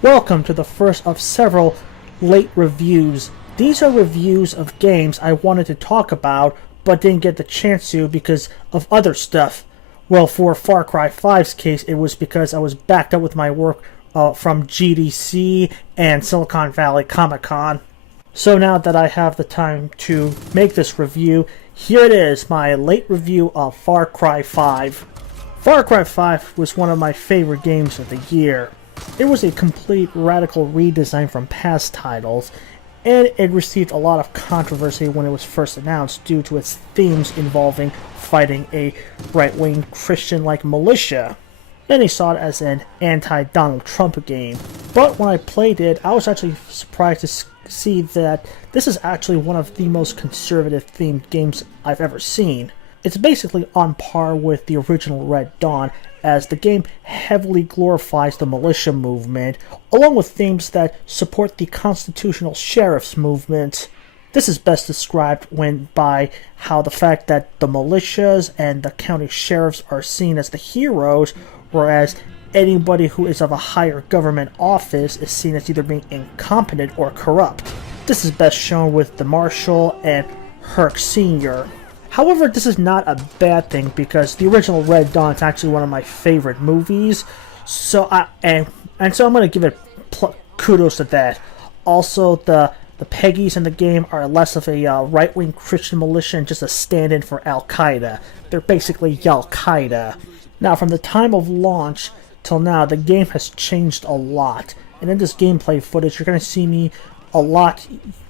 Welcome to the first of several late reviews. These are reviews of games I wanted to talk about but didn't get the chance to because of other stuff. Well, for Far Cry 5's case, it was because I was backed up with my work from GDC and Silicon Valley Comic-Con. So now that I have the time to make this review, here it is, my late review of Far Cry 5. Far Cry 5 was one of my favorite games of the year. It was a complete radical redesign from past titles, and it received a lot of controversy when it was first announced due to its themes involving fighting a right-wing Christian-like militia. Many saw it as an anti-Donald Trump game, but when I played it, I was actually surprised to see that this is actually one of the most conservative-themed games I've ever seen. It's basically on par with the original Red Dawn, as the game heavily glorifies the militia movement, along with themes that support the constitutional sheriff's movement. This is best described by how the fact that the militias and the county sheriffs are seen as the heroes, whereas anybody who is of a higher government office is seen as either being incompetent or corrupt. This is best shown with the Marshal and Herc Sr. However, this is not a bad thing because the original Red Dawn is actually one of my favorite movies, so I'm going to give it kudos to that. Also, the Peggies in the game are less of a right-wing Christian militia and just a stand-in for Al-Qaeda. They're basically Al-Qaeda. Now, from the time of launch till now, the game has changed a lot, and in this gameplay footage, you're going to see me a lot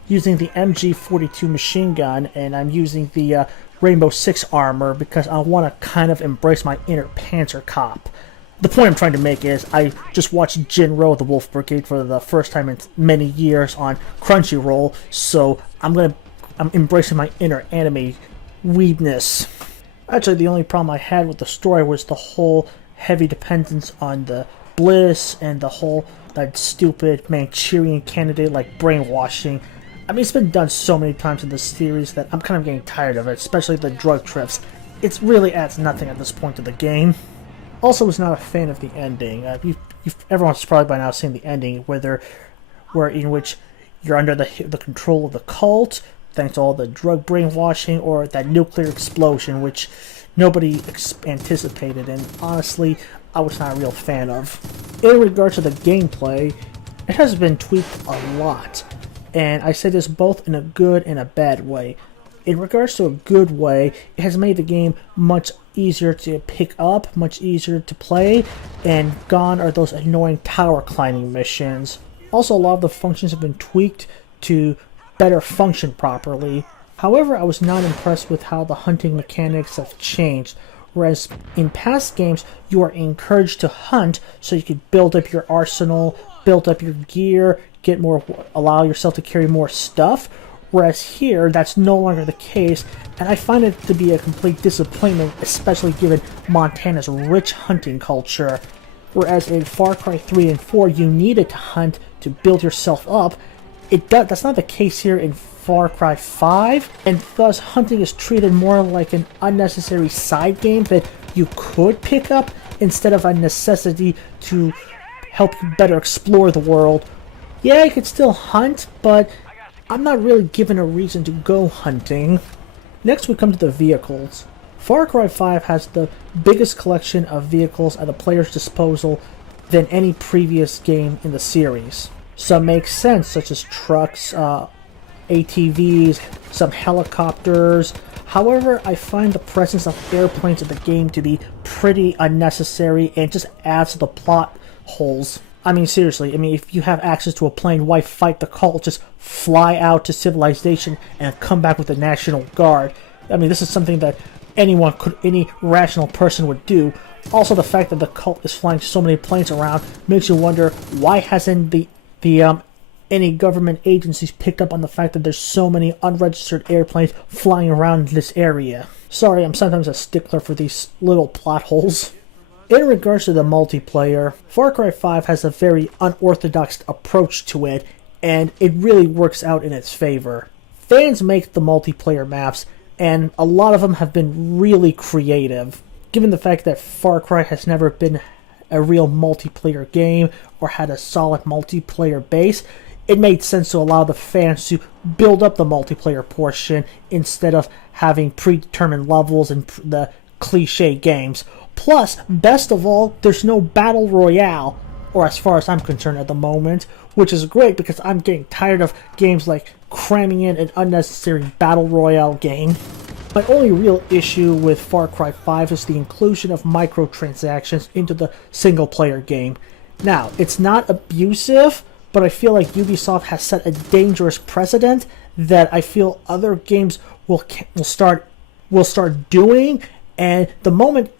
using the MG42 machine gun, and I'm using the Rainbow Six armor because I want to kind of embrace my inner Panzer cop. The point I'm trying to make is I just watched Jinro the Wolf Brigade for the first time in many years on Crunchyroll, so I'm embracing my inner anime weebness. Actually, the only problem I had with the story was the whole heavy dependence on the Bliss and that stupid Manchurian candidate like brainwashing. I mean, it's been done so many times in this series that I'm kind of getting tired of it, especially the drug trips. It really adds nothing at this point to the game. Also, was not a fan of the ending. Everyone's probably by now seen the ending, in which you're under the control of the cult, thanks to all the drug brainwashing, or that nuclear explosion, which nobody anticipated, and honestly, I was not a real fan of. In regards to the gameplay, it has been tweaked a lot. And I say this both in a good and a bad way. In regards to a good way, it has made the game much easier to pick up, much easier to play, and gone are those annoying tower climbing missions. Also, a lot of the functions have been tweaked to better function properly. However, I was not impressed with how the hunting mechanics have changed. Whereas in past games, you are encouraged to hunt so you could build up your arsenal, build up your gear, allow yourself to carry more stuff, whereas here that's no longer the case, and I find it to be a complete disappointment, especially given Montana's rich hunting culture. Whereas in Far Cry 3 and 4 you needed to hunt to build yourself up, that's not the case here in Far Cry 5, and thus hunting is treated more like an unnecessary side game that you could pick up instead of a necessity to help you better explore the world. Yeah, you could still hunt, but I'm not really given a reason to go hunting. Next we come to the vehicles. Far Cry 5 has the biggest collection of vehicles at the player's disposal than any previous game in the series. Some make sense, such as trucks, ATVs, some helicopters. However, I find the presence of airplanes in the game to be pretty unnecessary and just adds to the plot holes. I mean, seriously, if you have access to a plane, why fight the cult? Just fly out to civilization and come back with the National Guard. This is something that any rational person would do. Also, the fact that the cult is flying so many planes around makes you wonder, why hasn't any government agencies picked up on the fact that there's so many unregistered airplanes flying around this area? Sorry, I'm sometimes a stickler for these little plot holes. In regards to the multiplayer, Far Cry 5 has a very unorthodox approach to it, and it really works out in its favor. Fans make the multiplayer maps, and a lot of them have been really creative. Given the fact that Far Cry has never been a real multiplayer game or had a solid multiplayer base, it made sense to allow the fans to build up the multiplayer portion instead of having predetermined levels and the cliche games. Plus, best of all, there's no battle royale, or as far as I'm concerned at the moment, which is great because I'm getting tired of games like cramming in an unnecessary battle royale game. My only real issue with Far Cry 5 is the inclusion of microtransactions into the single-player game. Now, it's not abusive, but I feel like Ubisoft has set a dangerous precedent that I feel other games will start doing, and the moment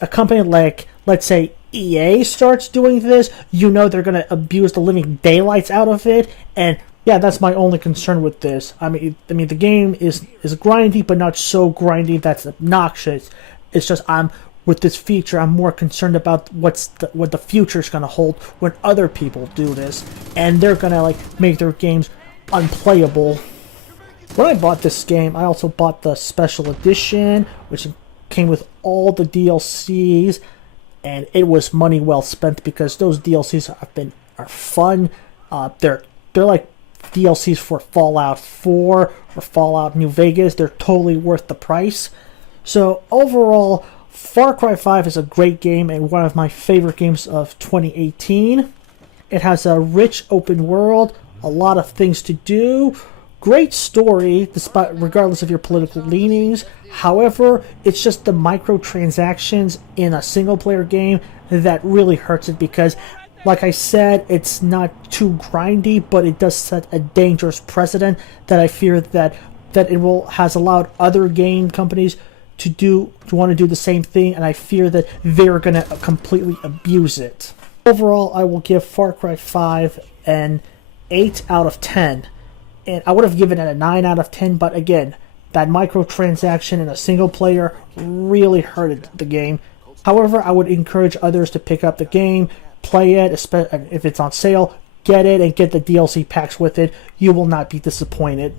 a company like, let's say, EA starts doing this, you know they're going to abuse the living daylights out of it, and yeah, that's my only concern with this. I mean, the game is grindy, but not so grindy that's obnoxious. It's just with this feature, I'm more concerned about what the future is going to hold when other people do this, and they're going to like make their games unplayable. When I bought this game, I also bought the special edition, which came with all the DLCs, and it was money well spent because those DLCs are fun. They're like DLCs for Fallout 4 or Fallout New Vegas. They're totally worth the price. So overall, Far Cry 5 is a great game and one of my favorite games of 2018. It has a rich open world, a lot of things to do, great story, regardless of your political leanings. However, it's just the microtransactions in a single-player game that really hurts it because, like I said, it's not too grindy, but it does set a dangerous precedent that I fear that it has allowed other game companies to want to do the same thing, and I fear that they're going to completely abuse it. Overall, I will give Far Cry 5 an 8 out of 10. And I would have given it a 9 out of 10, but again, that microtransaction in a single player really hurted the game. However, I would encourage others to pick up the game, play it, if it's on sale, get it, and get the DLC packs with it. You will not be disappointed.